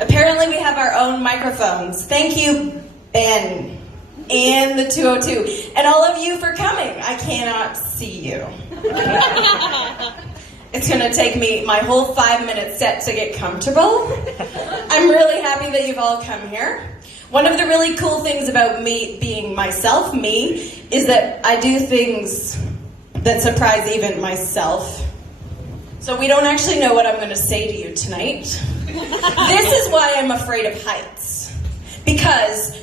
Apparently we have our own microphones. Thank you, Ben, and the 202, and all of you for coming. I cannot see you. It's going to take me my whole 5-minute set to get comfortable. I'm really happy that you've all come here. One of the really cool things about me being myself, me, is that I do things that surprise even myself. So we don't actually know what I'm going to say to you tonight. This is why I'm afraid of heights.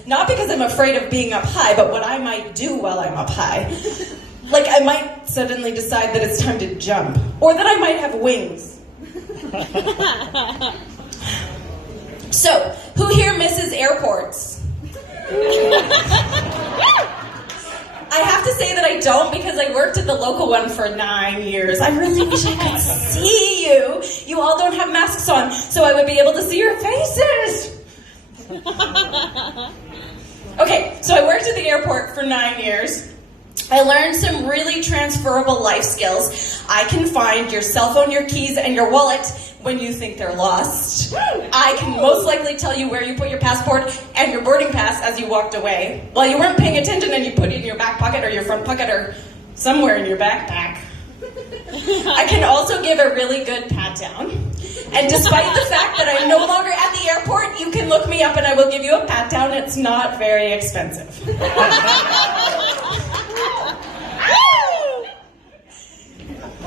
Not because I'm afraid of being up high, but what I might do while I'm up high. Like, I might suddenly decide that it's time to jump, or that I might have wings. So, who here misses airports? I have to say that I don't, because I worked at the local one for 9 years. I really wish I could see you. You all don't have masks on, so I would be able to see your faces. Okay, so I worked at the airport for 9 years. I learned some really transferable life skills. I can find your cell phone, your keys, and your wallet when you think they're lost. I can most likely tell you where you put your passport and your boarding pass as you walked away, while you weren't paying attention and you put it in your back pocket or your front pocket or somewhere in your backpack. I can also give a really good pat down. And despite the fact that I'm no longer at the airport, you can look me up and I will give you a pat down. It's not very expensive.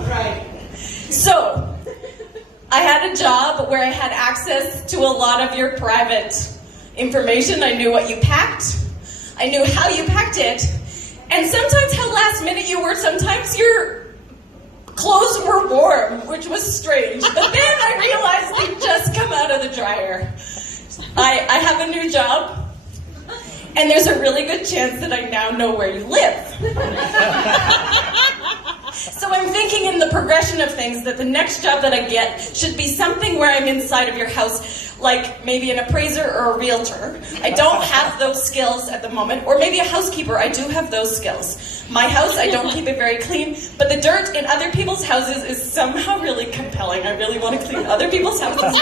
Right. So, I had a job where I had access to a lot of your private information. I knew what you packed. I knew how you packed it. And sometimes how last minute you were. Sometimes your clothes were warm, which was strange. But then I realized they'd just come out of the dryer. I have a new job. And there's a really good chance that I now know where you live. So I'm thinking in the progression of things that the next job that I get should be something where I'm inside of your house, like maybe an appraiser or a realtor. I don't have those skills at the moment. Or maybe a housekeeper. I do have those skills. My house, I don't keep it very clean, but the dirt in other people's houses is somehow really compelling. I really want to clean other people's houses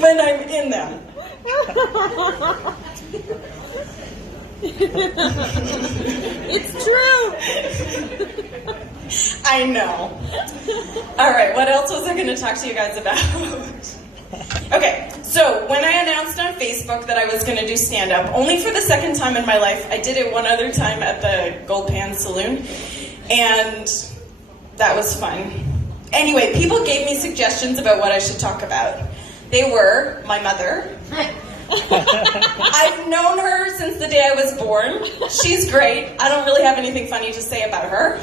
when I'm in them. It's true. I know. All right, what else was I going to talk to you guys about? Okay, so when I announced on Facebook that I was going to do stand-up, only for the second time in my life, I did it one other time at the Gold Pan Saloon, and that was fun. Anyway, people gave me suggestions about what I should talk about. They were my mother. I've known her since the day I was born. She's great. I don't really have anything funny to say about her.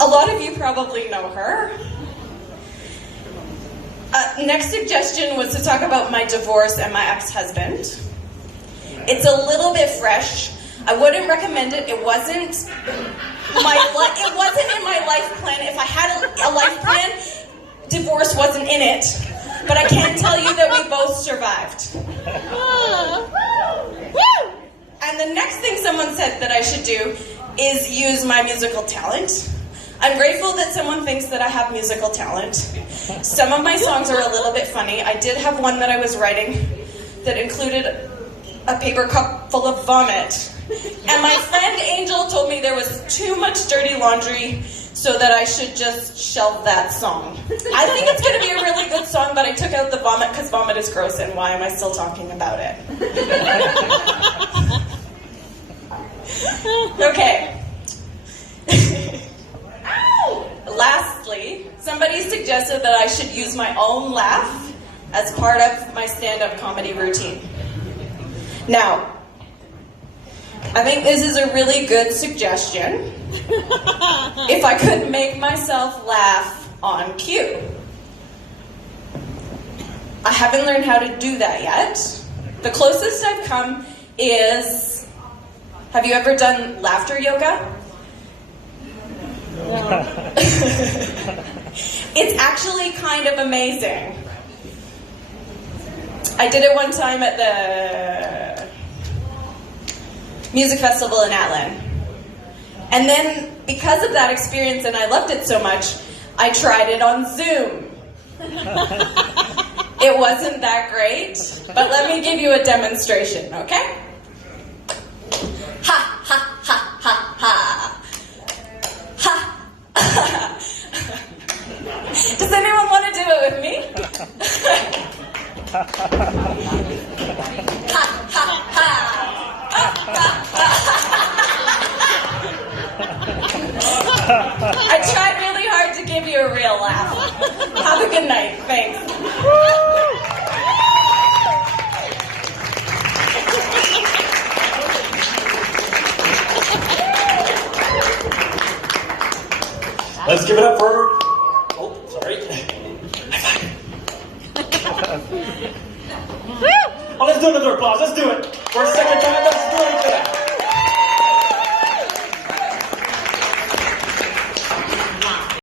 A lot of you probably know her. Next suggestion was to talk about my divorce and my ex-husband. It's a little bit fresh. I wouldn't recommend it. It wasn't in my life plan. If I had a life plan, divorce wasn't in it. But I can tell you that we both survived. And the next thing someone said that I should do is use my musical talent. I'm grateful that someone thinks that I have musical talent. Some of my songs are a little bit funny. I did have one that I was writing that included a paper cup full of vomit. And my friend Angel told me there was too much dirty laundry, so that I should just shelve that song. I think it's going to be a really good song, but I took out the vomit because vomit is gross, and why am I still talking about it? Okay. Lastly, somebody suggested that I should use my own laugh as part of my stand-up comedy routine. Now, I think this is a really good suggestion. If I could make myself laugh on cue. I haven't learned how to do that yet. The closest I've come is, have you ever done laughter yoga? No. It's actually kind of amazing. I did it one time at the music festival in Atlin. And then, because of that experience, and I loved it so much, I tried it on Zoom. It It wasn't that great, but let me give you a demonstration, okay? Ha, ha, ha, ha, ha. Ha. Does anyone want to do it with me? Ha, ha, ha. I tried really hard to give you a real laugh. Have a good night. Thanks. Let's give it up for... Oh, sorry. Oh, let's do another applause. Let's do it. For a second time, let's do it.